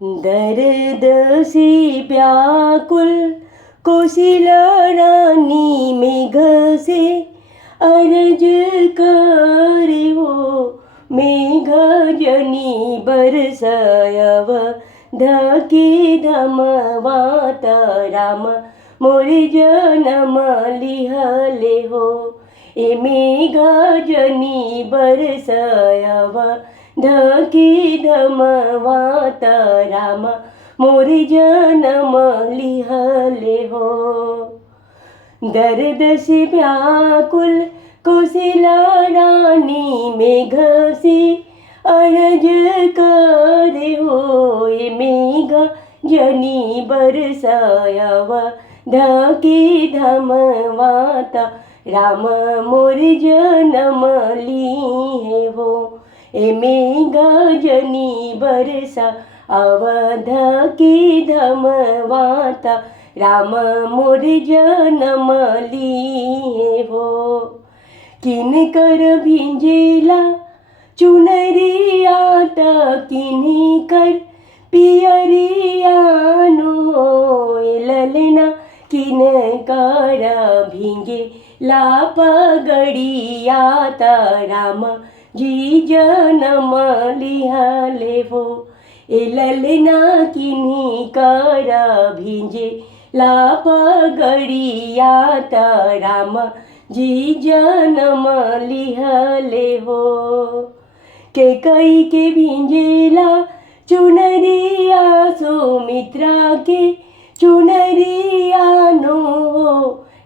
दर्द से व्याकुल कोशिला रानी मेघ से अर्ज करे हो, मेघ जनी बरसायव धके धमवात राम मोरे जनम लिहले हो। ए मेघ जनी बरसायव धके धमवात राम मोरे जनम लिहले हो। दर्द से व्याकुल कोशिला रानी मेघ से अर्ज करे हो, ये मेघ जनी बरसायव धके धमवात राम मोरे जनम लिहे हो। ए मेघ जनी बरसा अवध की धमवात राम मोरे जनम लिए हो। किन कर भिंजेला चुनरियात किन्ही कर पियरियानो ललना किन कर भिंगे ला पगड़ियात राम जी जनम लिहले हो। ए ललना किन्ही कर भिंजे ला पगड़ियात राम जी जनम लिहले हो। के कई के भिंजेला चुनरिया सुमित्रा के चुनरियानो हो,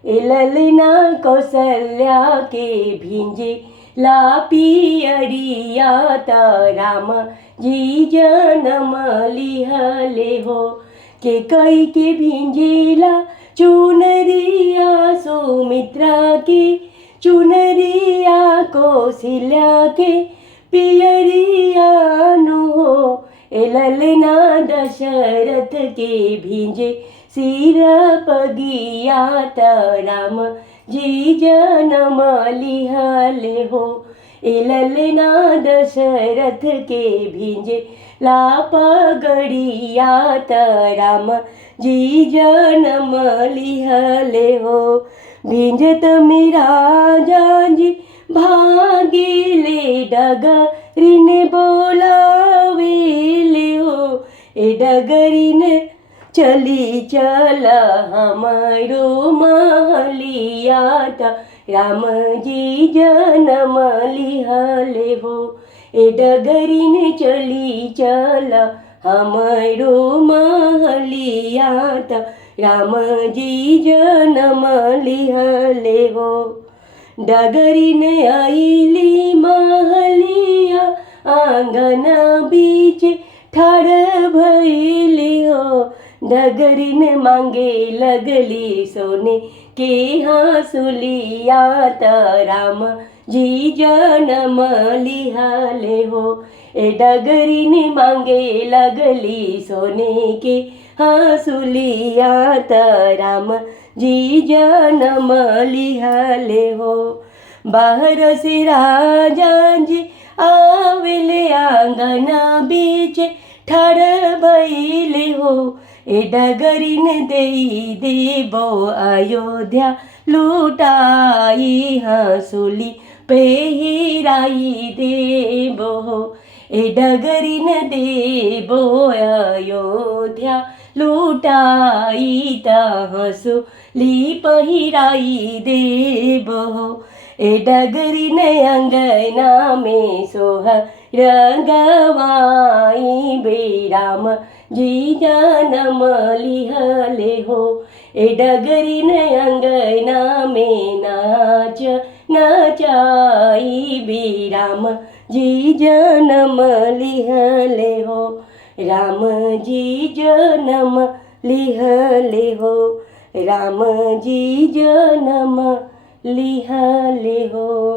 ए ललना कौशल्या के भिंजे ला पियरियात राम जी जनम लिहले हो। के कई के भिंजेला चुनरिया सुमित्रा के चुनरिया कौशल्या के पियरियानो हो, ए ललना दशरथ के भिंजे सिर पगियात राम जी जनम लिहले हो। ए ललना दशरथ के भिंजे ला पगड़ियात राम जी जनम लिहले हो। भिंजत मेरा जांजी भागेले डगरीने बोलावेले हो, ए डगरीने चली चल हमारो महलियात राम जी जनम लिहले हो। ए डगरीने चली चल हमारो महलियात राम जी जनम लिहले हो। डगरीन आईली महलिया आंगन बीच ठाड़ भइली हो। डगरीन मांगे लगली सोने के हासुलियात राम जी जनम लिहले हो। ए डगरीन मांगे लगली सोने के हासुलियात राम जी जनम लिहले हो। बाहर से राजा जी आवेले आंगन बीच ठाड़ भइले हो। ए डगरीन देई देबो अयोध्या लुटाई हासुली पहिराई देबो हो। ए डगरीन देबो अयोध्या लुटाई हासुली पहिराई देबो हो। ए डगरीन अंगना में सोहर गवाई बेराम जी जनम लिहले हो। ए डगरीन अंगना में नाच नचाई बेराम जी जनम लिहले हो। राम जी जनम लिहले हो, राम जी जनम लिहले हो।